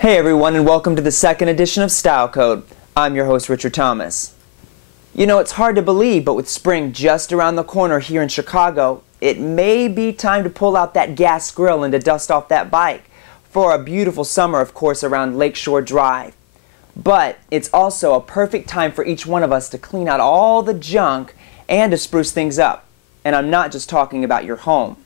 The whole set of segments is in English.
Hey everyone, and welcome to the second edition of StyleCode. I'm your host, Richard Thomas. You know, it's hard to believe, but with spring just around the corner here in Chicago, it may be time to pull out that gas grill and to dust off that bike for a beautiful summer, of course, around Lakeshore Drive. But it's also a perfect time for each one of us to clean out all the junk and to spruce things up. And I'm not just talking about your home.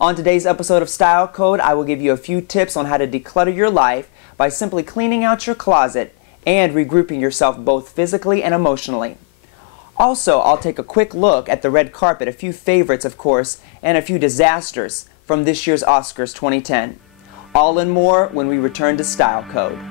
On today's episode of StyleCode, I will give you a few tips on how to declutter your life by simply cleaning out your closet and regrouping yourself both physically and emotionally. Also, I'll take a quick look at the red carpet, a few favorites, of course, and a few disasters from this year's Oscars 2010. All and more when we return to StyleCode.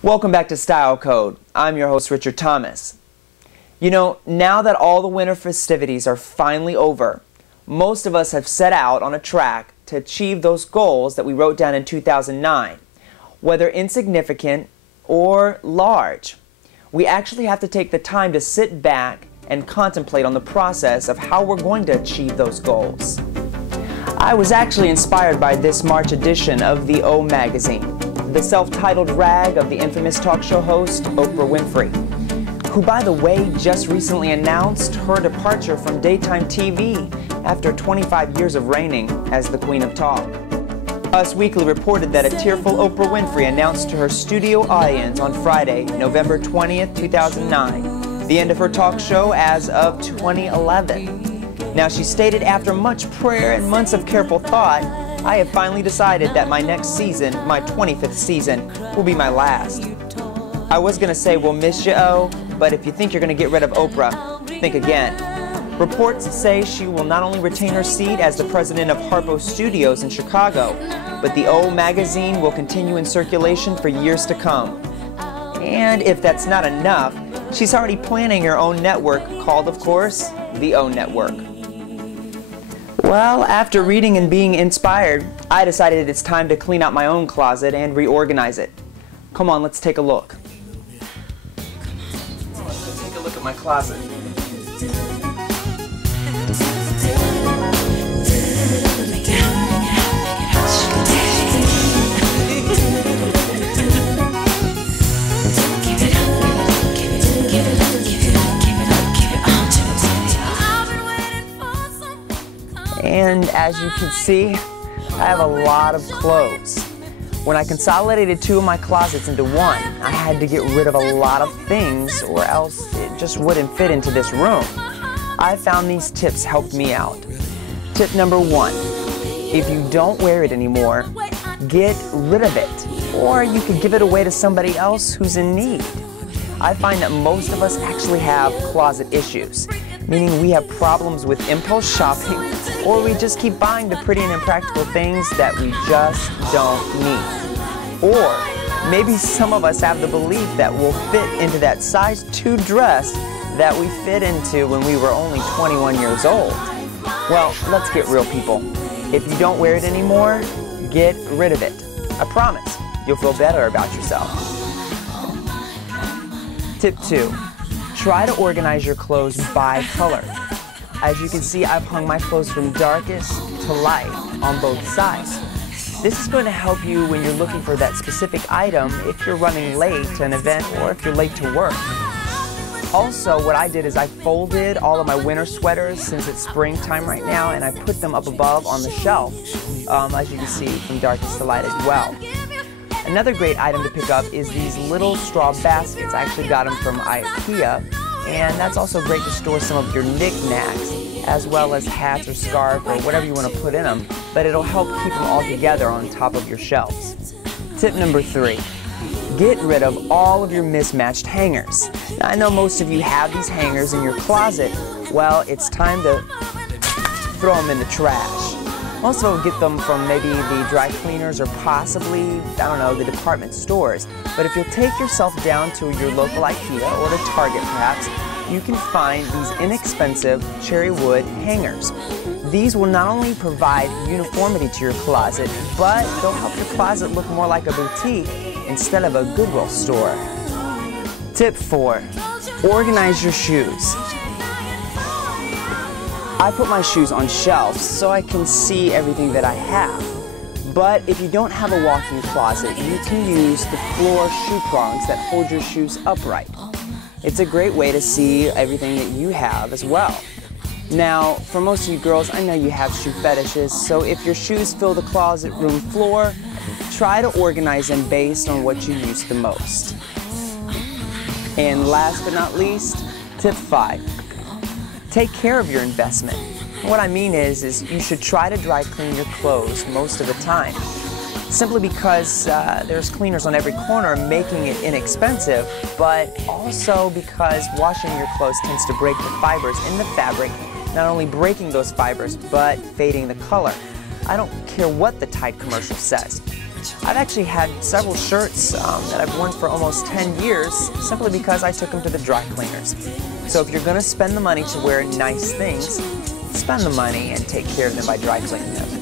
Welcome back to StyleCode. I'm your host, Richard Thomas. You know, now that all the winter festivities are finally over, most of us have set out on a track to achieve those goals that we wrote down in 2009. Whether insignificant or large, we actually have to take the time to sit back and contemplate on the process of how we're going to achieve those goals. I was actually inspired by this March edition of the O magazine, the self-titled rag of the infamous talk show host Oprah Winfrey, who, by the way, just recently announced her departure from daytime TV after 25 years of reigning as the Queen of Talk. Us Weekly reported that a tearful Oprah Winfrey announced to her studio audience on Friday, November 20th, 2009, the end of her talk show as of 2011. Now, she stated, after much prayer and months of careful thought, I have finally decided that my next season, my 25th season, will be my last. I was going to say we'll miss you, O, but if you think you're going to get rid of Oprah, think again. Reports say she will not only retain her seat as the president of Harpo Studios in Chicago, but the O magazine will continue in circulation for years to come. And if that's not enough, she's already planning her own network called, of course, the O Network. Well, after reading and being inspired, I decided it's time to clean out my own closet and reorganize it. Come on, let's take a look. Let's take a look at my closet. And as you can see, I have a lot of clothes. When I consolidated two of my closets into one, I had to get rid of a lot of things or else it just wouldn't fit into this room. I found these tips helped me out. Tip number 1, if you don't wear it anymore, get rid of it, or you could give it away to somebody else who's in need. I find that most of us actually have closet issues, meaning we have problems with impulse shopping, or we just keep buying the pretty and impractical things that we just don't need. Or maybe some of us have the belief that we'll fit into that size 2 dress that we fit into when we were only 21 years old. Well, let's get real, people. If you don't wear it anymore, get rid of it. I promise, you'll feel better about yourself. Tip 2. Try to organize your clothes by color. As you can see, I've hung my clothes from darkest to light on both sides. This is going to help you when you're looking for that specific item if you're running late to an event or if you're late to work. Also, what I did is I folded all of my winter sweaters since it's springtime right now, and I put them up above on the shelf, as you can see, from darkest to light as well. Another great item to pick up is these little straw baskets. I actually got them from IKEA, and that's also great to store some of your knickknacks, as well as hats or scarf or whatever you want to put in them, but it'll help keep them all together on top of your shelves. Tip number 3, get rid of all of your mismatched hangers. Now, I know most of you have these hangers in your closet. Well, it's time to throw them in the trash. Also get them from maybe the dry cleaners or possibly, I don't know, the department stores. But if you'll take yourself down to your local IKEA or to Target perhaps, you can find these inexpensive cherry wood hangers. These will not only provide uniformity to your closet, but they'll help your closet look more like a boutique instead of a Goodwill store. Tip 4. Organize your shoes. I put my shoes on shelves so I can see everything that I have. But if you don't have a walk-in closet, you can use the floor shoe prongs that hold your shoes upright. It's a great way to see everything that you have as well. Now, for most of you girls, I know you have shoe fetishes, so if your shoes fill the closet room floor, try to organize them based on what you use the most. And last but not least, tip 5. Take care of your investment. What I mean is you should try to dry clean your clothes most of the time. Simply because there's cleaners on every corner making it inexpensive, but also because washing your clothes tends to break the fibers in the fabric, not only breaking those fibers, but fading the color. I don't care what the Tide commercial says. I've actually had several shirts that I've worn for almost 10 years simply because I took them to the dry cleaners. So if you're going to spend the money to wear nice things, spend the money and take care of them by dry cleaning them.